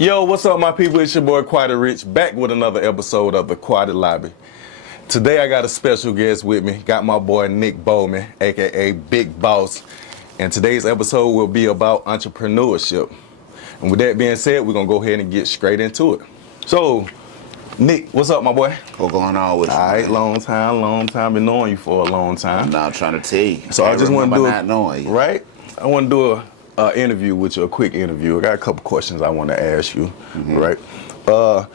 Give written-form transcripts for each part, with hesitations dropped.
Yo, what's up, my people? It's your boy Quaddy Ricch, back with another episode of the Quaddy Lobby. Today I got a special guest with me. Got my boy Nick Bowman, aka Big Boss. And today's episode will be about entrepreneurship. And with that being said, we're gonna go ahead and get straight into it. So, Nick, what's up, my boy? What's going on with you? All right, man? long time. Been knowing you for a long time. Now I'm trying to tell you. So I just want to do not knowing you. Right? I want to do a interview with you, a quick interview. I got a couple questions I want to ask you, right? But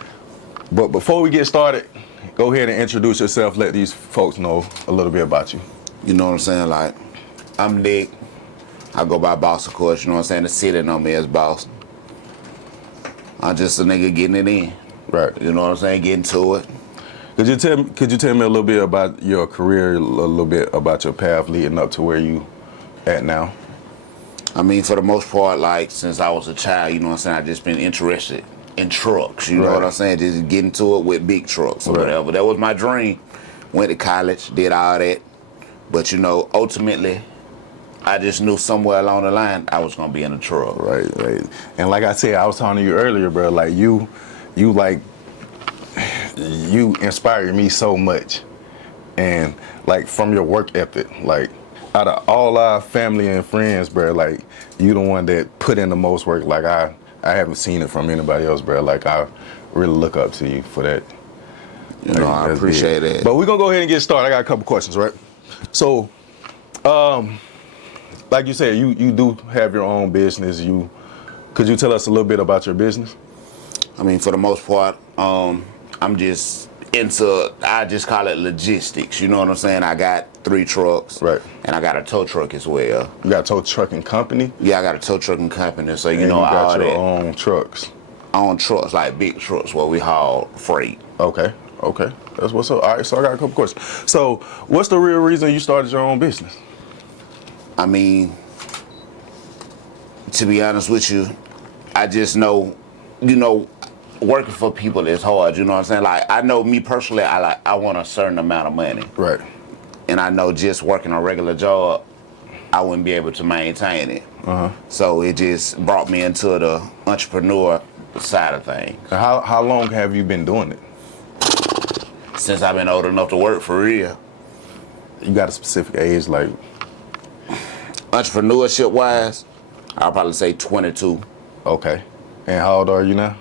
before we get started, go ahead and introduce yourself. Let these folks know a little bit about you. You know what I'm saying? Like, I'm Nick. I go by Boss, of course. You know what I'm saying? The city know me as Boss. I'm just a nigga getting it in. Right. You know what I'm saying? Getting to it. Could you tell me a little bit about your career, a little bit about your path leading up to where you at now? I mean, for the most part, like, since I was a child, you know what I'm saying? I just been interested in trucks. You know what I'm saying? Just getting to it with big trucks or whatever. That was my dream. Went to college, did all that. But, you know, ultimately, I just knew somewhere along the line I was going to be in a truck. Right. And like I said, I was talking to you earlier, bro, like you inspired me so much. And like from your work ethic, like out of all our family and friends, bro, like you the one that put in the most work. Like I haven't seen it from anybody else, bro. Like I really look up to you for that. You know, I appreciate it. But we're gonna go ahead and get started. I got a couple questions, right? So, like you said, you do have your own business. Could you tell us a little bit about your business? I mean, for the most part, I'm just into, I just call it logistics. You know what I'm saying? I got 3 trucks. Right. And I got a tow truck as well. You got a tow trucking company? Yeah, I got a tow trucking company. So, you know, you got all your that. own trucks? Own trucks, like big trucks where we haul freight. Okay. That's what's up. All right, so I got a couple questions. So, what's the real reason you started your own business? I mean, to be honest with you, I just know, you know, working for people is hard, you know what I'm saying? Like, I know me personally, I want a certain amount of money. Right. And I know just working a regular job, I wouldn't be able to maintain it. So it just brought me into the entrepreneur side of things. How long have you been doing it? Since I've been old enough to work for real. You got a specific age, like? Entrepreneurship wise, I'll probably say 22. Okay. And how old are you now?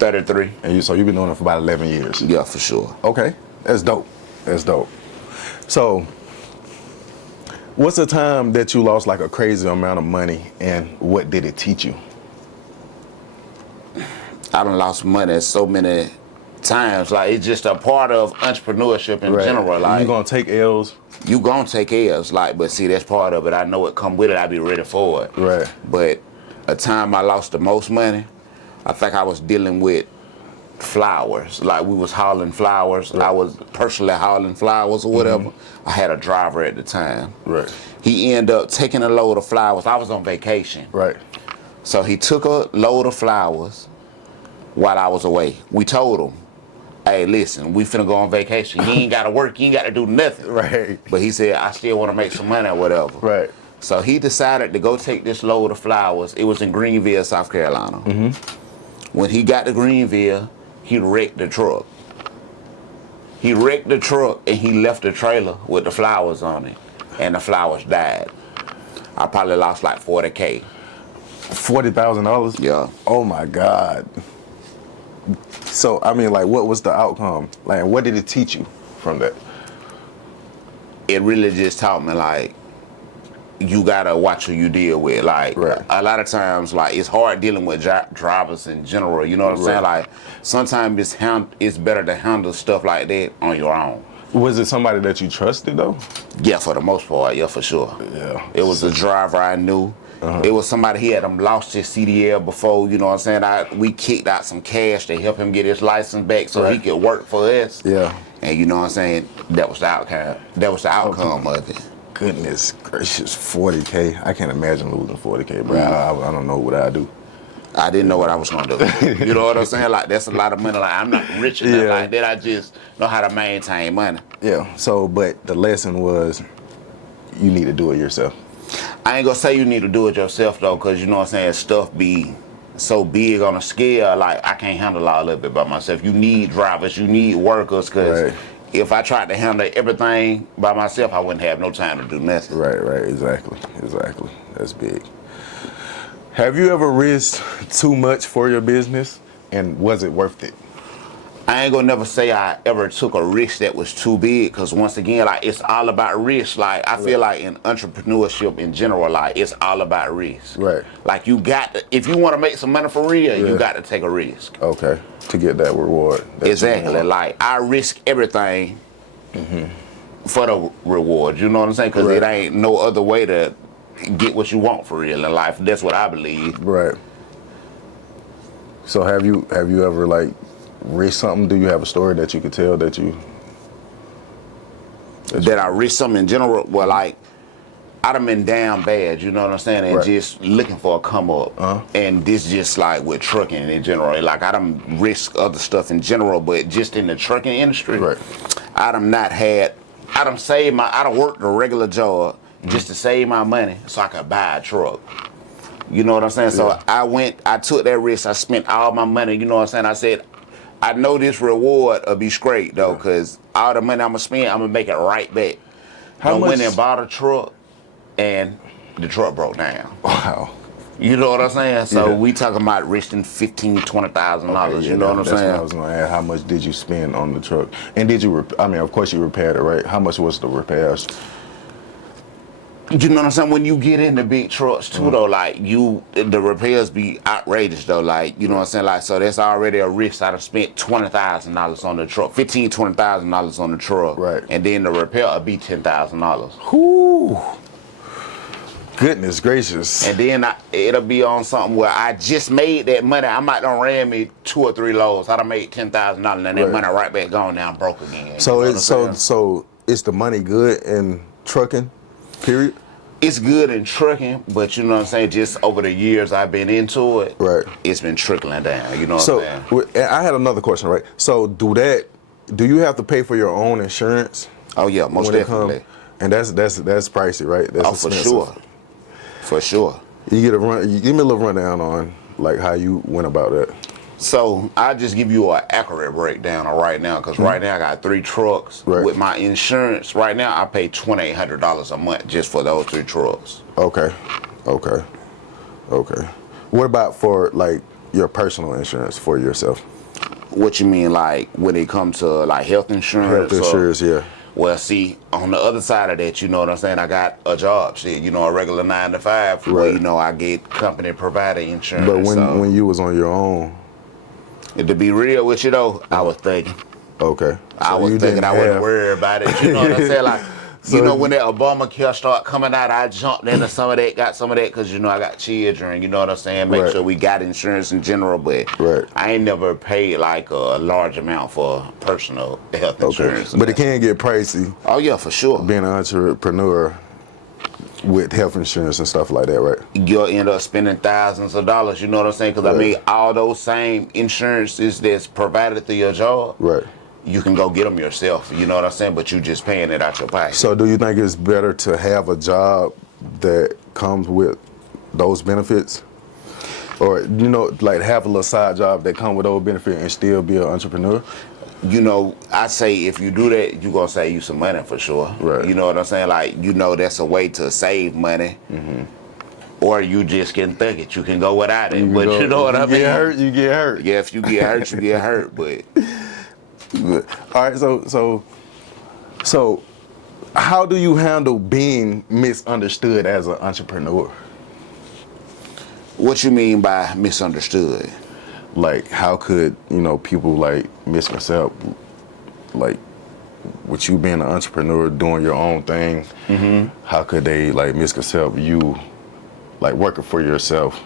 33. And so you've been doing it for about 11 years? Yeah, for sure. Okay. That's dope. So, what's the time that you lost like a crazy amount of money, and what did it teach you? I done lost money so many times. Like, it's just a part of entrepreneurship in general. Like, you gonna take L's? You gonna take L's, like, but see, that's part of it. I know it come with it. I be ready for it. Right. But a time I lost the most money, I think I was dealing with flowers. Like, we was hauling flowers. Right. I was personally hauling flowers or whatever. I had a driver at the time. Right. He ended up taking a load of flowers. I was on vacation. Right. So he took a load of flowers while I was away. We told him, hey, listen, we finna go on vacation. You ain't gotta work, you ain't gotta do nothing. Right. But he said, I still wanna make some money or whatever. Right. So he decided to go take this load of flowers. It was in Greenville, South Carolina. When he got to Greenville, he wrecked the truck. He wrecked the truck and he left the trailer with the flowers on it. And the flowers died. I probably lost like $40K. $40,000? Yeah. Oh my God. So, I mean, like, what was the outcome? Like, what did it teach you from that? It really just taught me, like, you gotta watch who you deal with. Like, a lot of times, like, it's hard dealing with drivers in general. You know what I'm saying? Like, sometimes it's better to handle stuff like that on your own. Was it somebody that you trusted, though? Yeah, for the most part, yeah, for sure. Yeah. It was a driver I knew. It was somebody, he had lost his CDL before, you know what I'm saying? We kicked out some cash to help him get his license back so he could work for us. Yeah. And you know what I'm saying? That was the outcome. That was the outcome of it. Goodness gracious, $40K. I can't imagine losing $40K, bro. I don't know what I'd do. I didn't know what I was gonna do. You know what I'm saying? Like, that's a lot of money. Like, I'm not rich enough like that. I just know how to maintain money. Yeah. So, but the lesson was, you need to do it yourself. I ain't gonna say you need to do it yourself though, cause you know what I'm saying, stuff be so big on a scale, like I can't handle all of it by myself. You need drivers, you need workers, because if I tried to handle everything by myself, I wouldn't have no time to do nothing. Right, exactly. That's big. Have you ever risked too much for your business, and was it worth it? I ain't gonna never say I ever took a risk that was too big, because once again, like, it's all about risk. Like, I feel like in entrepreneurship in general, like, it's all about risk. Right. Like, you got to, if you want to make some money for real, you got to take a risk. Okay, to get that reward. Exactly. Like, I risk everything for the reward. You know what I'm saying? Because it ain't no other way to get what you want for real in life. That's what I believe. Right. So have you ever like risked something? Do you have a story that you could tell that I risk something in general? Well, like, I done been down bad, you know what I'm saying? And just looking for a come up. And this just like with trucking in general. Like, I done risk other stuff in general, but just in the trucking industry, I done worked a regular job just to save my money so I could buy a truck. You know what I'm saying? So I took that risk. I spent all my money, you know what I'm saying? I said, I know this reward will be straight though, because all the money I'm gonna spend, I'm gonna make it right back. I went and bought a truck, and the truck broke down. Wow. You know what I'm saying? So we talking about risking $15,000-$20,000. You know what I'm saying? That's what I was gonna ask. How much did you spend on the truck? And did you? I mean, of course you repaired it, right? How much was the repairs? You know what I'm saying? When you get into big trucks too, though, like the repairs be outrageous though. Like, you know what I'm saying? Like, so that's already a risk. I'd have spent $20,000 on the truck, $20,000 on the truck, right? And then the repair would be $10,000. Whoo! Goodness gracious! And then it'll be on something where I just made that money. I might done ran me 2 or 3 loads. I'd have made $10,000, and then that money right back gone now, broke again. So it's the money good in trucking? Period. It's good in trucking, but you know what I'm saying, just over the years I've been into it, it's been trickling down. You know what I'm saying? I had another question, right? So do you have to pay for your own insurance? Oh yeah, most definitely. And that's pricey, right? That's expensive. For sure. You give me a little rundown on like how you went about that. So I'll just give you an accurate breakdown of right now, because right now I got 3 trucks. With my insurance, right now I pay $2,800 a month just for those 3 trucks. Okay. What about for like your personal insurance for yourself? What you mean, like when it comes to like health insurance? Health insurance, yeah. Well, see, on the other side of that, you know what I'm saying, I got a job, you know, a regular 9 to 5, where, you know, I get company provided insurance. But when you was on your own? To be real with you though, I was thinking. Okay. I was thinking I wouldn't worry about it. You know what I'm saying? Like, you know, when that Obamacare start coming out, I jumped into some of that, got some of that, because, you know, I got children, you know what I'm saying? Make sure we got insurance in general, but I ain't never paid like a large amount for personal health insurance. But it can get pricey. Oh yeah, for sure. Being an entrepreneur with health insurance and stuff like that, right? You'll end up spending thousands of dollars, you know what I'm saying? Because I mean, all those same insurances that's provided through your job, you can go get them yourself, you know what I'm saying? But you just paying it out your pocket. So do you think it's better to have a job that comes with those benefits? Or, you know, like have a little side job that come with those benefits and still be an entrepreneur? You know, I say if you do that, you're going to save you some money for sure. Right. You know what I'm saying? Like, you know, that's a way to save money. Or you just can think it. You can go without it. But you know what I mean? You get hurt. Yeah, if you get hurt, you get hurt. But all right, so how do you handle being misunderstood as an entrepreneur? What you mean by misunderstood? Like, how could, you know, people like misconcept, like, with you being an entrepreneur doing your own thing, how could they like misconcept you, like working for yourself?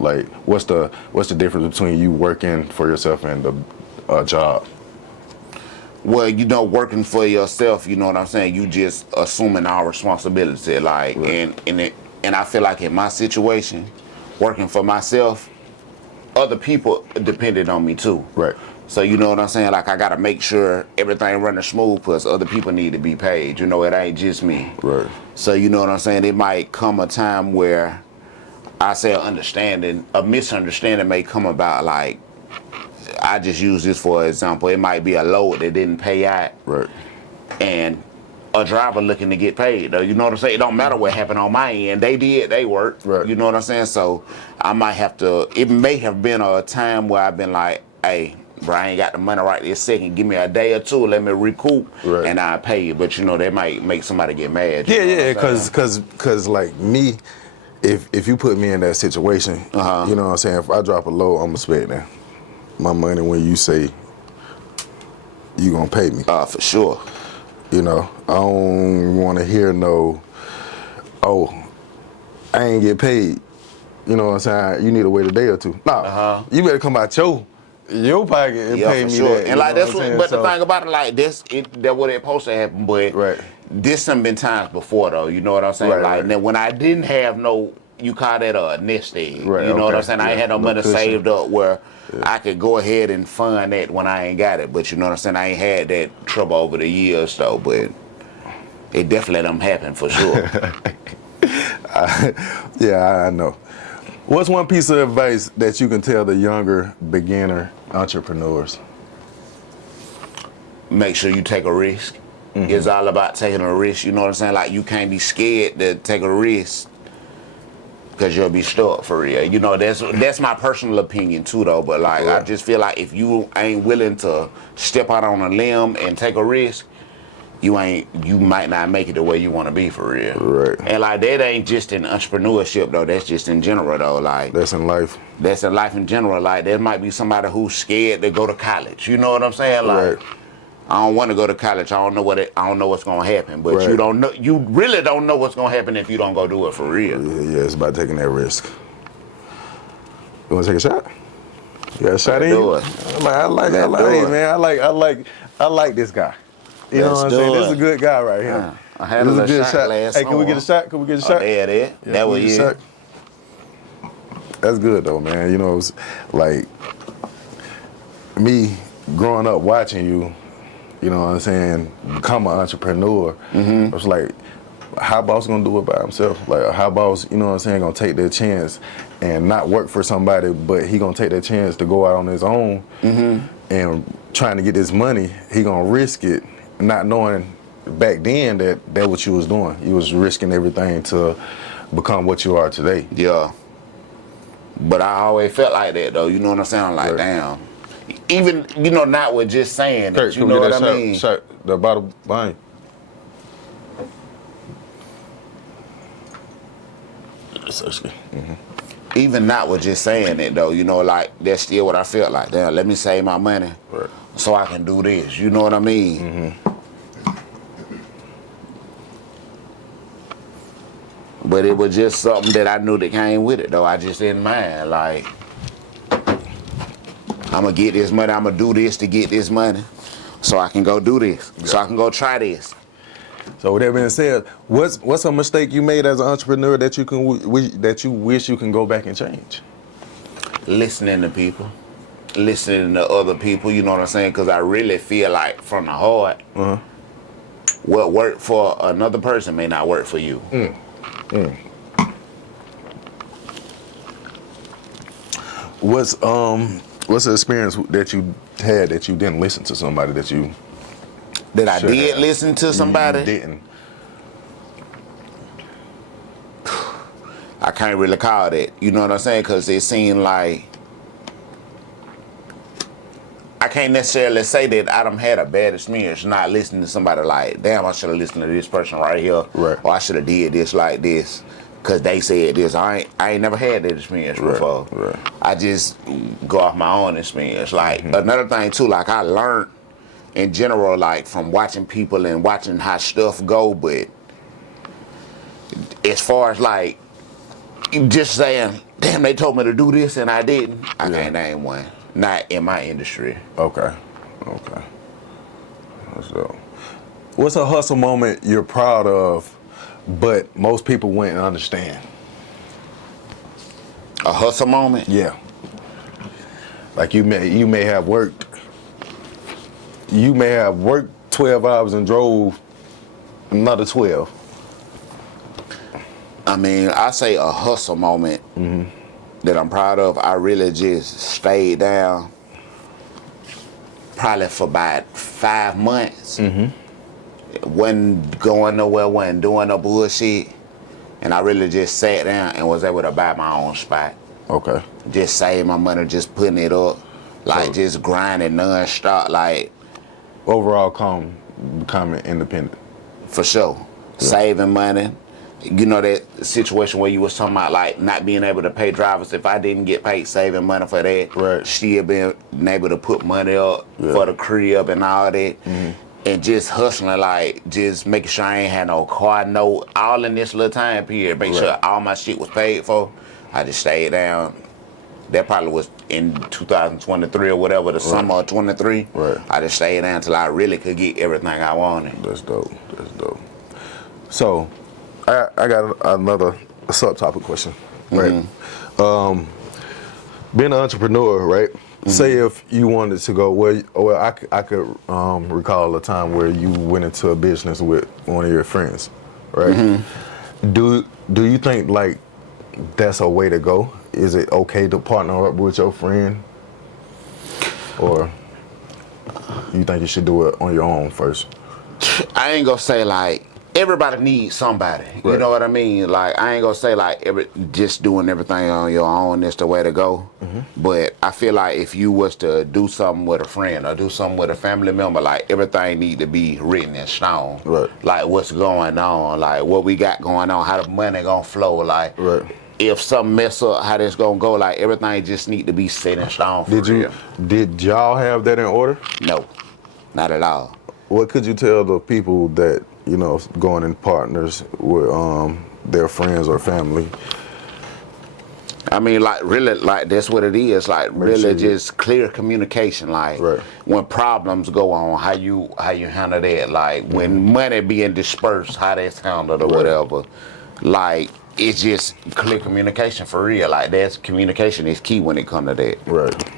Like, what's the difference between you working for yourself and the job? Well, you know, working for yourself, you know what I'm saying? You just assuming all responsibility, like, and I feel like in my situation, working for myself, other people depended on me too. Right. So you know what I'm saying? Like, I gotta make sure everything running smooth, plus other people need to be paid. You know, it ain't just me. Right. So you know what I'm saying? It might come a time where I say a misunderstanding may come about. Like, I just use this for example. It might be a load that didn't pay out, Right. and a driver looking to get paid. Though, you know what I'm saying? It don't matter what happened on my end. They did, they worked. Right. You know what I'm saying? So I might have to. It may have been a time where I've been like, hey, bro, I ain't got the money right this second. Give me a day or two, let me recoup, Right. and I'll pay you. But you know, that might make somebody get mad. Yeah, cause like me, if you put me in that situation, you know what I'm saying. If I drop a load, I'm expecting my money when you say you gonna pay me. For sure. You know, I don't want to hear no, oh, I ain't get paid. You know what I'm saying? You need to wait a day or two. Nah, you better come out your pocket and pay for me sure. that. And like that's what, what, but the thing about it, like that what it supposed to happen. But Right. this done been times before though. You know what I'm saying? Right, like right. Now, when I didn't have no, you call that a nest egg. Right, You know what okay. I'm saying? I ain't Yeah, had no little money cushion. saved up where I could go ahead and fund that when I ain't got it. But you know what I'm saying? I ain't had that trouble over the years though. But it definitely done happen for sure. Yeah, I know. What's one piece of advice that you can tell the younger beginner entrepreneurs? Make sure you take a risk. It's all about taking a risk. You know what I'm saying? Like, you can't be scared to take a risk because you'll be stuck for real. You know, that's my personal opinion too though. But like, I just feel like if you ain't willing to step out on a limb and take a risk, you might not make it the way you want to be for real. Right. And like, that ain't just in entrepreneurship though. That's just in general though. Like, That's in life. that's in life in general. Like, there might be somebody who's scared to go to college. You know what I'm saying? Like, Right. I don't want to go to college. I don't know what's gonna happen. But Right. you really don't know what's gonna happen if you don't go do it for real. Yeah, it's about taking that risk. You want to take a shot? You got a shot in do you? it. I like, Let's do hey, it. man, I like this guy. You know Let's what I'm do saying? it. This is a good guy right here. Yeah. I had a little shot last Hey, can we summer. get a shot? Can we get a shot? There it is. Yeah, That can we was get a it. shot? That's good though, man. You know, it's like me growing up watching you. You know what I'm saying? Become an entrepreneur. I was like, how boss gonna do it by himself? Like, how boss, you know what I'm saying, gonna take that chance and not work for somebody, but he gonna take that chance to go out on his own and trying to get this money. He gonna risk it, not knowing back then that what you was doing. You was risking everything to become what you are today. Yeah. But I always felt like that though. You know what I'm saying? I'm like, Right. damn. Even, not with just saying Kurt, it. You can we know get what that I mean? shot, the bottle behind you. Even not with just saying it though. Like, that's still what I felt like. Damn, let me save my money Right. so I can do this. You know what I mean? But it was just something that I knew that came with it though. I just didn't mind. Like, I'm gonna get this money. I'm gonna do this to get this money, so I can go do this. So I can go try this. So with that being said, what's a mistake you made as an entrepreneur that you wish you can go back and change? Listening to people, listening to other people. You know what I'm saying? Because I really feel like from the heart, what worked for another person may not work for you. What's the experience that you had that you didn't listen to somebody that you That I should did have? listen to somebody. You didn't. I can't really call that. You know what I'm saying? Because it seemed like I can't necessarily say that I done had a bad experience not listening to somebody like, damn, I should have listened to this person right here. Right. Or I should have did this like this because they said this. I ain't never had that experience before. Right. I just go off my own experience. Like, another thing too, like, I learned in general, like, from watching people and watching how stuff go, but as far as like just saying, damn, they told me to do this and I didn't, I can't name one. Not in my industry. Okay. So, what's a hustle moment you're proud of, but most people wouldn't understand? A hustle moment? Yeah. Like you may have worked 12 hours and drove another 12. I mean, I say a hustle moment that I'm proud of, I really just stayed down probably for about 5 months. Wasn't going nowhere, wasn't doing no bullshit. And I really just sat down and was able to buy my own spot. Okay. Just save my money, just putting it up. Like, just grinding non-stop, like. Overall, becoming independent. For sure. Yeah. Saving money. You know that situation where you was talking about, like, not being able to pay drivers. If I didn't get paid, saving money for that. Right. Still being able to put money up for the crib and all that. And just hustling, like, just making sure I ain't had no car note, all in this little time period. Make sure all my shit was paid for. I just stayed down. That probably was in 2023 or whatever, the summer of 23. Right. I just stayed down until I really could get everything I wanted. That's dope. That's dope. So, I got another subtopic question, right? Being an entrepreneur, right? Say if you wanted to go, well, I could recall a time where you went into a business with one of your friends, right? Do you think like that's a way to go? Is it okay to partner up with your friend, or you think you should do it on your own first? I ain't gonna say like everybody needs somebody. Right. You know what I mean? Like, I ain't gonna say like just doing everything on your own is the way to go. But I feel like if you was to do something with a friend or do something with a family member, like everything need to be written in stone. Right. Like what's going on, like what we got going on, how the money gonna flow, like if something mess up, how this gonna go, like everything just need to be set in stone for real. Did y'all have that in order? No, not at all. What could you tell the people that, you know, going in partners with their friends or family? I mean, like, really, like, that's what it is. Like, really just clear communication. Like, when problems go on, how you handle that. Like, when money being dispersed, how that's handled or whatever. Like, it's just clear communication for real. Like, that's communication is key when it comes to that. Right.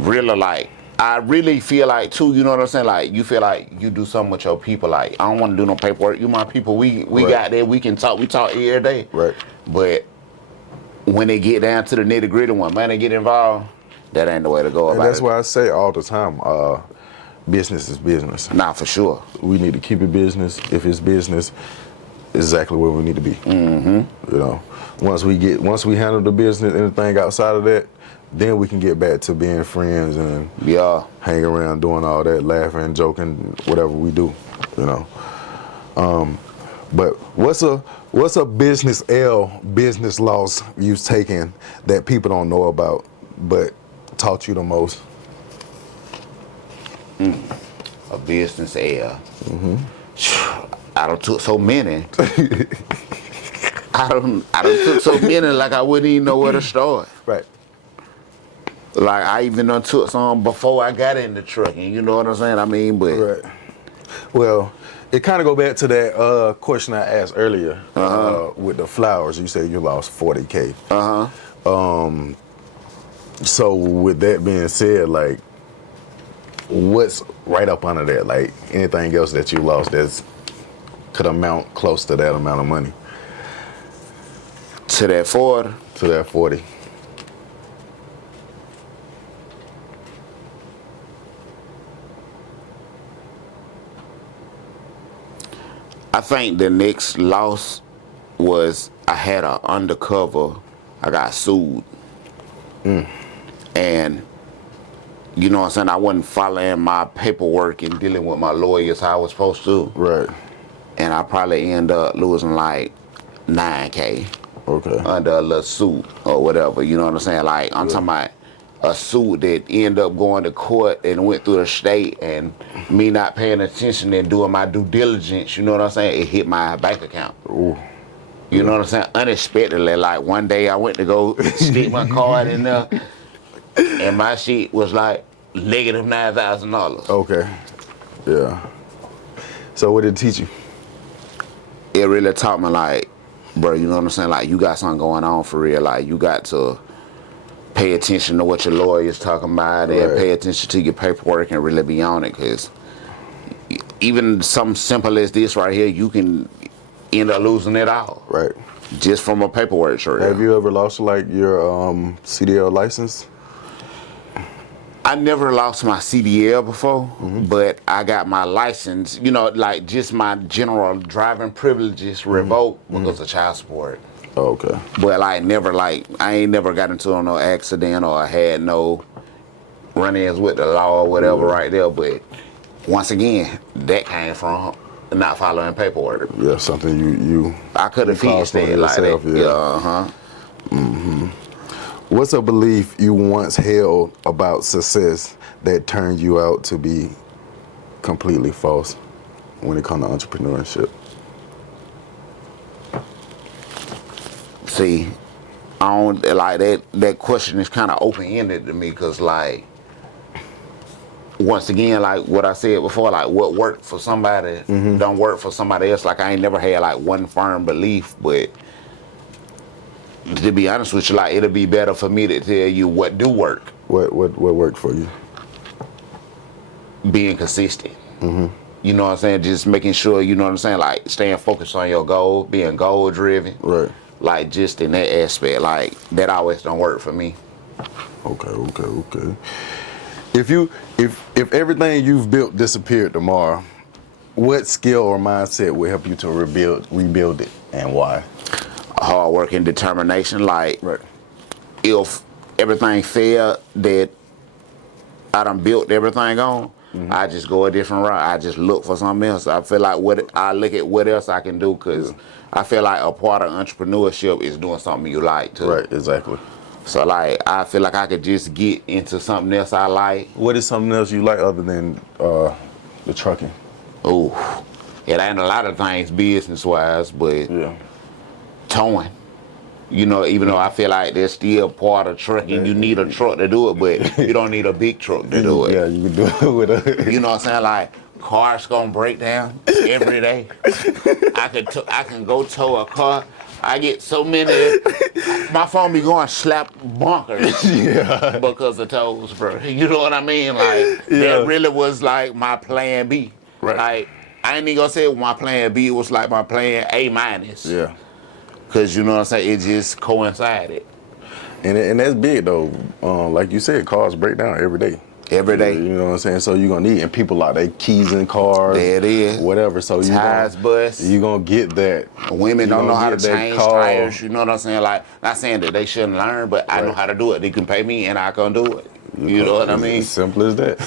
Really, like, I really feel like, too, you know what I'm saying? Like, you feel like you do something with your people. Like, I don't want to do no paperwork. You my people. We got there. We can talk. We talk every day. Right. But when they get down to the nitty gritty, when money get involved, that ain't the way to go about it. That's why I say all the time, business is business. Nah, for sure. We need to keep it business. If it's business, exactly where we need to be. You know, once we handle the business, anything outside of that, then we can get back to being friends and hang around doing all that, laughing, joking, whatever we do, you know. But what's a business loss you've taken that people don't know about but taught you the most? A business L. I done took so many. I done took so many like I wouldn't even know where to start. Right. Like, I even done took some before I got in the trucking, you know what I'm saying? I mean, but... Right. Well, it kind of go back to that question I asked earlier with the flowers. You said you lost 40K. So with that being said, like, what's right up under that? Like, anything else that you lost that could amount close to that amount of money? To that 40? To that 40. I think the next loss was I had an undercover. I got sued. And, you know what I'm saying, I wasn't following my paperwork and dealing with my lawyers how I was supposed to. Right. And I probably end up losing like 9K. Okay. Under a little suit or whatever, you know what I'm saying? Like, I'm talking about a suit that ended up going to court and went through the state, and me not paying attention and doing my due diligence, you know what I'm saying? It hit my bank account. Ooh. You know what I'm saying? Unexpectedly, like one day I went to go stick my card in there, and my shit was like negative $9,000. Okay. Yeah. So what did it teach you? It really taught me, like, bro, you know what I'm saying? Like, you got something going on for real. Like, you got to pay attention to what your lawyer's talking about and pay attention to your paperwork and really be on it, because even something simple as this right here, you can end up losing it all. Right. just from a paperwork trail. Have you ever lost like your CDL license? I never lost my CDL before, but I got my license, you know, like just my general driving privileges revoked because of child support. Oh, okay. But like never like, I ain't never got into no accident or I had no run-ins with the law or whatever right there. But once again, that came from not following paperwork. Yeah, something you I could have fixed it like yourself, that. yeah. What's a belief you once held about success that turned you out to be completely false when it comes to entrepreneurship? See, I don't like that. That question is kind of open-ended to me because, like, once again, like what I said before, like what worked for somebody don't work for somebody else. Like I ain't never had like one firm belief, but to be honest with you, like it'll be better for me to tell you what do work. What worked for you? Being consistent. You know what I'm saying? Just making sure, you know what I'm saying? Like staying focused on your goal, being goal driven. Right. Like just in that aspect, like that always don't work for me. Okay. If everything you've built disappeared tomorrow, what skill or mindset would help you to rebuild it, and why? Hard work and determination. Like Right. if everything failed that I done built everything on, I just go a different route. I just look for something else. I feel like I look at what else I can do because I feel like a part of entrepreneurship is doing something you like too. Right, exactly. So like I feel like I could just get into something else I like. What is something else you like other than the trucking? Ooh, it ain't a lot of things business wise, but Yeah. towing. You know, even though I feel like there's still part of trucking, you need a truck to do it, but you don't need a big truck to do it. Yeah, you can do it with a. You know what I'm saying? Like cars gonna break down every day. I can go tow a car. I get so many. My phone be going slap bonkers because of tows, bro. You know what I mean? Like that really was like my plan B. Right. Like I ain't even gonna say it was my plan B. It was like my plan A minus. Yeah. Cause you know what I'm saying? It just coincided. And that's big though. Like you said, cars break down every day. Every day. You know what I'm saying? So you're gonna need, and people like they keys in cars. There it is. Whatever. So Tires bust. You gonna get that. Women don't know how to get that change car. tires. You know what I'm saying? Like, not saying that they shouldn't learn, but I know how to do it. They can pay me and I can do it. You know what I mean? It's simple as that.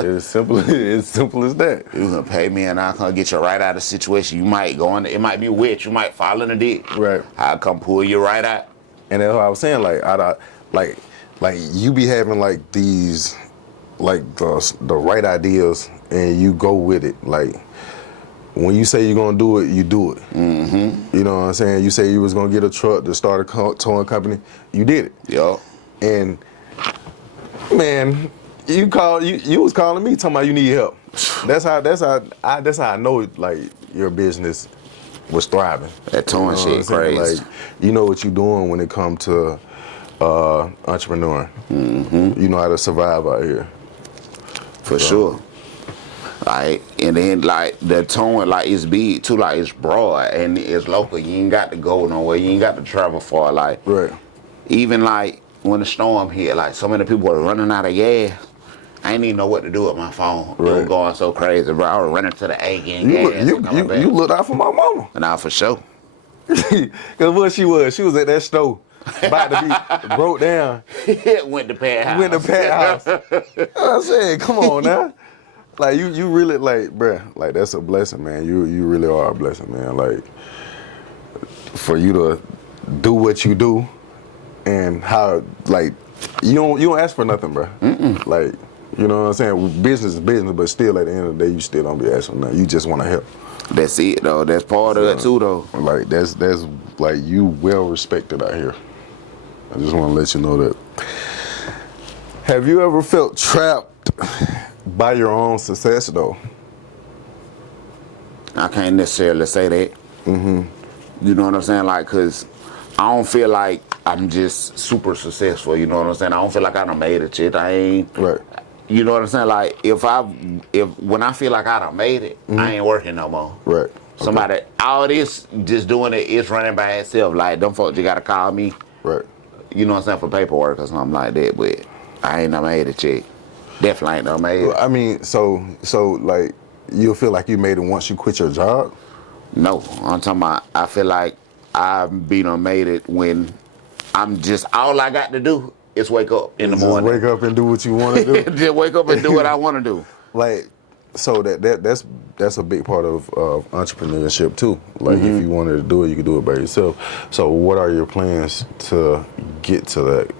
It's simple as that. You can pay me and I can get you right out of the situation. You might go in, it might be wet. You might fall in the ditch. Right. I'll come pull you right out. And that's what I was saying. Like you be having like these, like the right ideas, and you go with it. Like when you say you're gonna do it, you do it. You know what I'm saying? You say you was gonna get a truck to start a towing company, you did it. Yo. And man, you was calling me talking about you need help. That's how I know like your business was thriving. That towing shit crazy. Like you know what you're doing when it comes to entrepreneuring. You know how to survive out here. For sure. Like, and then like the towing, like it's big too, like it's broad and it's local. You ain't got to go nowhere. You ain't got to travel far. Like, Right. even like when the storm hit, like so many people were running out of gas. I ain't even know what to do with my phone. It was going so crazy, bro. I was running to the A getting gas and coming back. You looked out for my mama. Nah, for sure. Cause what she was at that store, about to be broke down. Went to Pat House. Went to Pat House. I said, come on now. Like you really like, bruh, like that's a blessing, man. You really are a blessing, man. Like for you to do what you do and how like you don't ask for nothing, bruh. Like, you know what I'm saying? Business is business, but still at the end of the day you still don't be asking for nothing. You just wanna help. That's it though. That's part of it too though. Like that's like you well respected out here. I just wanna let you know that. Have you ever felt trapped by your own success though? I can't necessarily say that. You know what I'm saying? Like, cause I don't feel like I'm just super successful. You know what I'm saying? I don't feel like I done made it shit. I ain't. Right. You know what I'm saying? Like, when I feel like I done made it, I ain't working no more. Right. Somebody, all this just doing it's running by itself. Like, them folks, you gotta call me. Right. You know what I'm saying, for paperwork or something like that. But I ain't never made a check. Definitely ain't never made it. Well, I mean, so like, you'll feel like you made it once you quit your job? No, I'm talking about, I feel like I've been made it when I'm just, all I got to do is wake up in the morning. Just wake up and do what you want to do? Just wake up and do what I want to do. Like, so that's a big part of entrepreneurship too. Like, if you wanted to do it, you could do it by yourself. So what are your plans to get to that?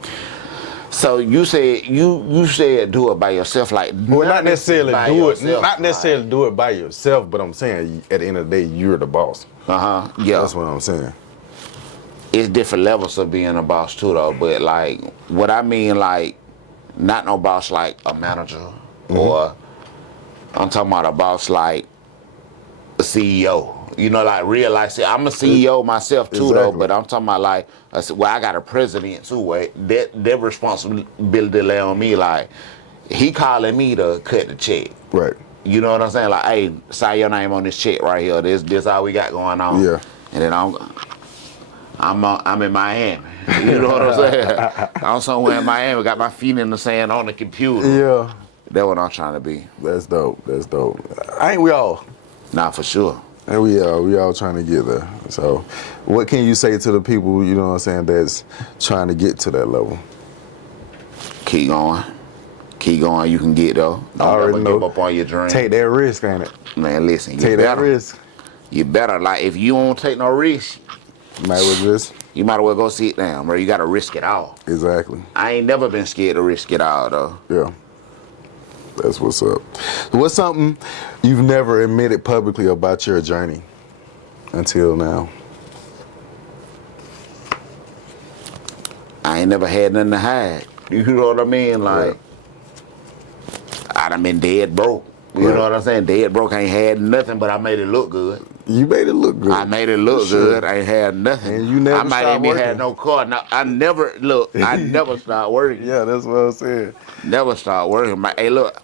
So you said you said do it by yourself, like, Well, not necessarily do it. yourself, Not necessarily do it by yourself, but I'm saying at the end of the day, you're the boss. Yeah. That's what I'm saying. It's different levels of being a boss too, though. But like, what I mean, like, not no boss like a manager, or I'm talking about a boss like a CEO. You know, like real life. I'm a CEO myself too, though. But I'm talking about like, I got a president too. That responsibility lay on me. Like, he calling me to cut the check. Right. You know what I'm saying? Like, hey, sign your name on this check right here. This all we got going on. Yeah. And then I'm in Miami. You know what I'm saying? I'm somewhere in Miami, got my feet in the sand on the computer. Yeah. That's what I'm trying to be. That's dope. That's dope. Ain't we all? Nah, for sure. And we all trying to get there. So what can you say to the people, you know what I'm saying, that's trying to get to that level? Keep going. Keep going. You can get though. Don't ever give up on your dream. Take that risk, ain't it? Man, listen. Take that risk. You better. Like, if you don't take no risk, might as well just. You might as well go sit down, bro. You got to risk it all. Exactly. I ain't never been scared to risk it all, though. Yeah. That's what's up. What's something you've never admitted publicly about your journey until now? I ain't never had nothing to hide. You know what I mean? Like, I done been dead broke. You know what I'm saying? Dead broke, ain't had nothing, but I made it look good. You made it look good. I made it look good. I ain't had nothing. And you never I might stopped even working. had no car. No, I never, look, I never stopped working. Yeah, that's what I'm saying. Never stopped working. Hey, look,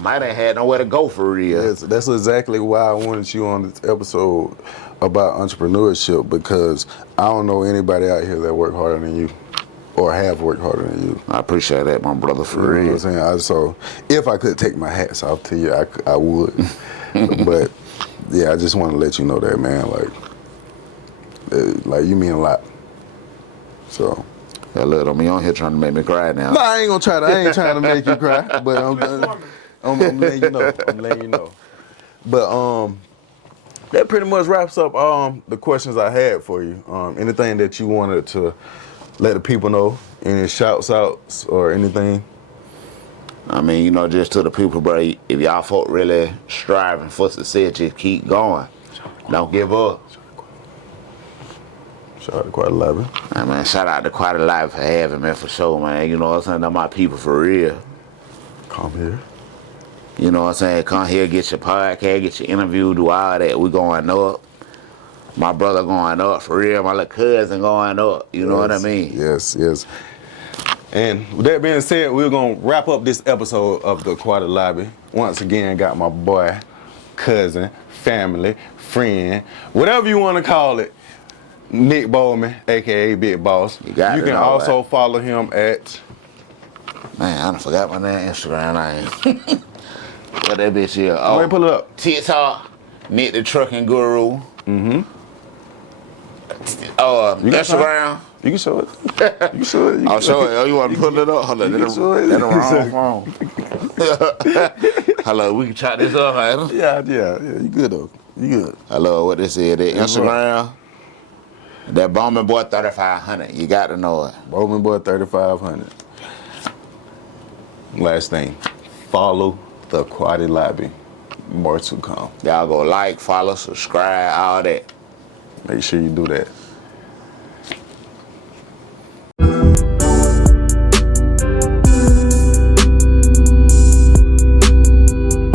might have had nowhere to go for real. That's exactly why I wanted you on this episode about entrepreneurship, because I don't know anybody out here that work harder than you or have worked harder than you. I appreciate that, my brother, for You know real. what I'm saying? So if I could take my hats off to you, I would. But yeah, I just want to let you know that, man. Like you mean a lot. So. Yeah, look, don't be on here trying to make me cry now. No, I ain't gonna try to. I ain't trying to make you cry, but I'm letting you know. I'm letting you know. But that pretty much wraps up the questions I had for you. Anything that you wanted to let the people know? Any shouts outs or anything? I mean, you know, just to the people, bro, if y'all folk really striving for success, just keep going. Don't give up. Shout out to Quaddy Ricch. Hey, man, shout out to Quaddy Ricch for having me, for sure, man. You know what I'm saying? They're my people for real. Come here. You know what I'm saying? Come here, get your podcast, get your interview, do all that. We going up. My brother going up, for real. My little cousin going up. You know what I mean? Yes. And with that being said, we're going to wrap up this episode of the Quaddy Ricch. Once again, got my boy, cousin, family, friend, whatever you want to call it, Nick Bowman, a.k.a. Big Boss. You can also follow him at... Man, I done forgot my name, Instagram name. What that bitch here? Oh, wait, pull it up. TikTok, Nick the Trucking Guru. Mm-hmm. Instagram. You can show it. You can show it. I'll show it. Oh, you want to pull it up? Hold on. That's the wrong phone. Hello, we can chop this up, man. Yeah. You good, though. You good. Hello, what this is? That Instagram. That Bowman Boy 3500. You got to know it. Bowman Boy 3500. Last thing. Follow the Quaddy Ricch. More to come. Y'all go like, follow, subscribe, all that. Make sure you do that.